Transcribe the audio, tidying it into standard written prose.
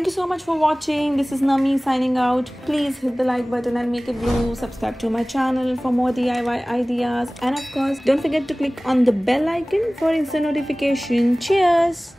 Thank you so much for watching. This is Nami signing out. Please hit the like button and make it blue. Subscribe to my channel for more DIY ideas. And of course, don't forget to click on the bell icon for instant notification. Cheers!